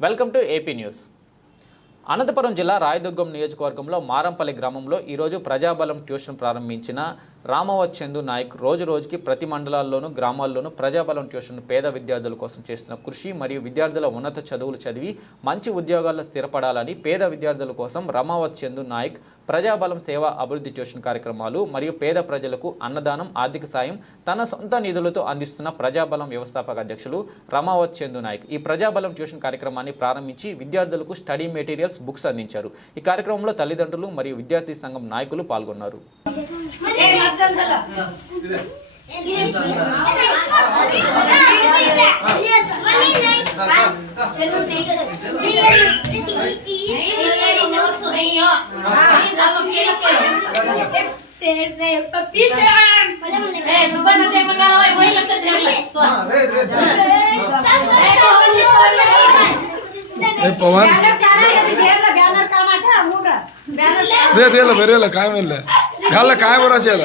Welcome to AP news. Anantapuram జిల్లా రాయదుర్గం నియోజకవర్గంలో మారంపల్లి గ్రామంలో ఈరోజు ప్రజాబలం ట్యూషన్ ప్రారంభించిన రామవత్ చందు నాయక్ రోజుకి ప్రతి మండలాల్లోనూ గ్రామాల్లోనూ ప్రజాబలం ట్యూషన్ పేద విద్యార్థుల కోసం చేస్తున్న కృషి మరియు విద్యార్థుల ఉన్నత చదువులు చదివి మంచి ఉద్యోగాల్లో స్థిరపడాలని పేద విద్యార్థుల కోసం రామవత్ చందు నాయక్ ప్రజాబలం సేవా అభివృద్ధి ట్యూషన్ కార్యక్రమాలు మరియు పేద ప్రజలకు అన్నదానం ఆర్థిక సాయం తన సొంత నిధులతో అందిస్తున్న ప్రజాబలం వ్యవస్థాపక అధ్యక్షులు రామవత్ చందు నాయక్ ఈ ప్రజాబలం ట్యూషన్ కార్యక్రమాన్ని ప్రారంభించి విద్యార్థులకు స్టడీ మెటీరియల్స్ బుక్స్ అందించారు. ఈ కార్యక్రమంలో తల్లిదండ్రులు మరియు విద్యార్థి సంఘం నాయకులు పాల్గొన్నారు. रेला काय म्हणलं घालला काय बरं असेल